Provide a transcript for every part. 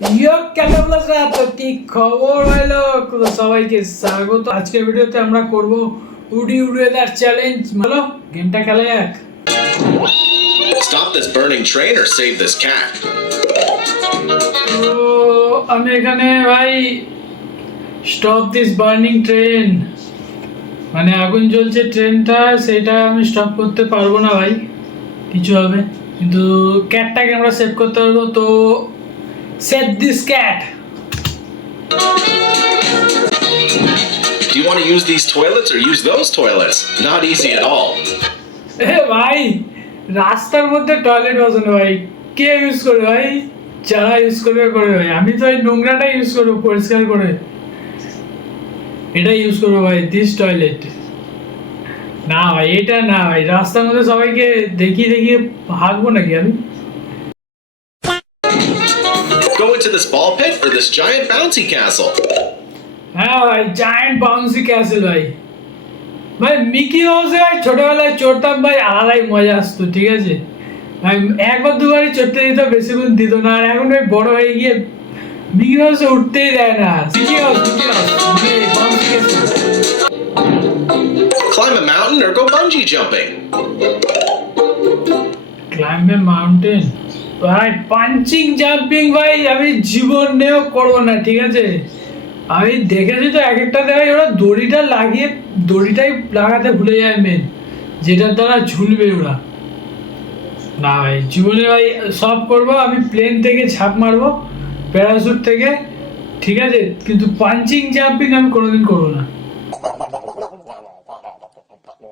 তো কি খবর হলো সবাইকে স্বাগত। আজকের ভিডিওতে আমরা করব উডি উড়েদার চ্যালেঞ্জ। ভালো গেমটা খেলা যাক। Stop this burning train or save this cat. তো আমি এখানে ভাই স্টপ দিস বার্নিং ট্রেন, মানে আগুন জ্বলছে ট্রেনটা, সেটা আমি স্টপ করতে পারবো না ভাই, কিছু হবে, কিন্তু ক্যাটটাকে আমরা সেভ করতে পারবো। তো save this cat. Do you want to use these toilets or use those toilets? Not easy at all. ভাই রাস্তার মধ্যে টয়লেট বসানো ভাই, কে ইউজ করে ভাই? যারা ইউজ করবে করে ভাই, আমি তো এই নোংরাটা ইউজ করবো পরিষ্কার করে, এটা ইউজ করবো ভাই, দিস টয়লেট। না ভাই এটা না ভাই, রাস্তার মধ্যে সবাইকে দেখিয়ে দেখিয়ে হাঁকবো নাকি আমি? Go into this ball pit or this giant bouncy castle? হ্যাঁ ভাই, জায়ান্ট বাউন্সি ক্যাসেল ভাই। ভাই মিকি মাউসে ভাই ছোটবেলায় চড়তাম ভাই, আলাদাই মজা আসতো, ঠিক আছে ভাই, একবার দুবারই চড়তে দিত, বেশিক্ষণ দিত না। আর এখন ভাই বড় হয়ে গিয়ে মিকি মাউসে উঠতেই দেয় না। Mickey mouse bouncy castle. Climb a mountain or go bungee jumping? Climb a mountain ভাই, পাঞ্চিং জাম্পিং ভাই আমি জীবনেও করবো না, ঠিক আছে। আমি দেখেছি তো এক একটা জায়গায় ওরা দড়িটাই লাগাতে ভুলে যায় মেন, যেটার দ্বারা ঝুলবে ওরা। না ভাই জীবনে ভাই সব করবো, আমি প্লেন থেকে ঝাঁপ মারবো, প্যারাশুট থেকে, ঠিক আছে, কিন্তু পাঞ্চিং জাম্পিং আমি কোনোদিন করবো না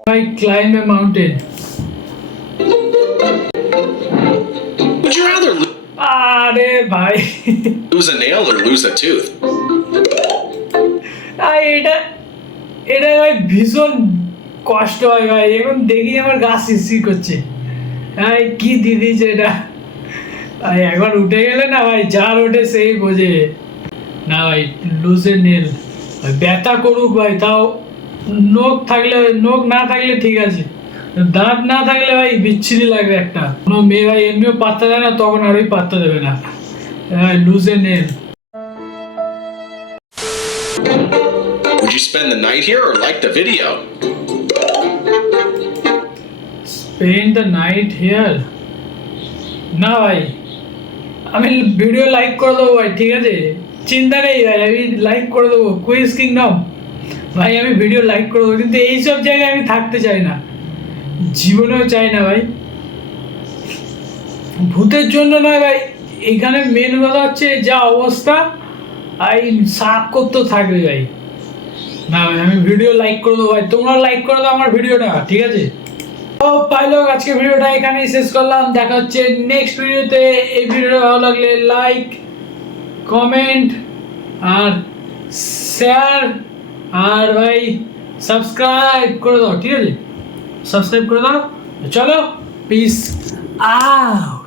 ভাই। Climb a mountain. Would you rather আরে ভাই lose a nail or lose a tooth? এটা ভাই ভীষণ কষ্ট হয় ভাই, এখন দেখি আমার গা শিরশির করছে। ভাই কি দিদিছে এটা ভাই, একবার উঠে গেলে না ভাই, যার ওঠে সেই বোঝে। না ভাই লুজে নেল, ব্যথা করুক ভাই, তাও নখ না থাকলে ঠিক আছে, দাঁত না থাকলে ভাই বিচ্ছিরি লাগবে একটা। কোনো মেয়ে ভাই এমনিও পাত্তা দেয় না, তখন আরোই পাত্তা দেবে না। লুজে nail. Would you spend the night here or like the video? Spend the night here? না ভাই আমি ভিডিও লাইক করে দেবো ভাই, ঠিক আছে, চিন্তা নেই ভাই, আমি লাইক করে দেবো। কুইজ কিংডম ভাই আমি ভিডিও লাইক করে দেবো, কিন্তু এইসব জায়গায় আমি থাকতে চাই না, জীবনেও চাই না ভাই। ভূতের জন্য নয় ভাই, এখানে মেন কথা হচ্ছে যা অবস্থা, আই সাপ করতে থাকবে ভাই। না ভাই আমি ভিডিও লাইক করে দেবো ভাই, তোমরা লাইক করে দাও আমার ভিডিওটা, ঠিক আছে। তো ভাই লোক আজকে ভিডিওটা এখানেই শেষ করলাম, দেখা হচ্ছে নেক্সট ভিডিওতে। এই ভিডিওটা ভালো লাগলে লাইক, কমেন্ট আর শেয়ার, আর ভাই সাবস্ক্রাইব করে দাও, ঠিক আছে, সাবস্ক্রাইব করে দাও। চলো পিস আউট।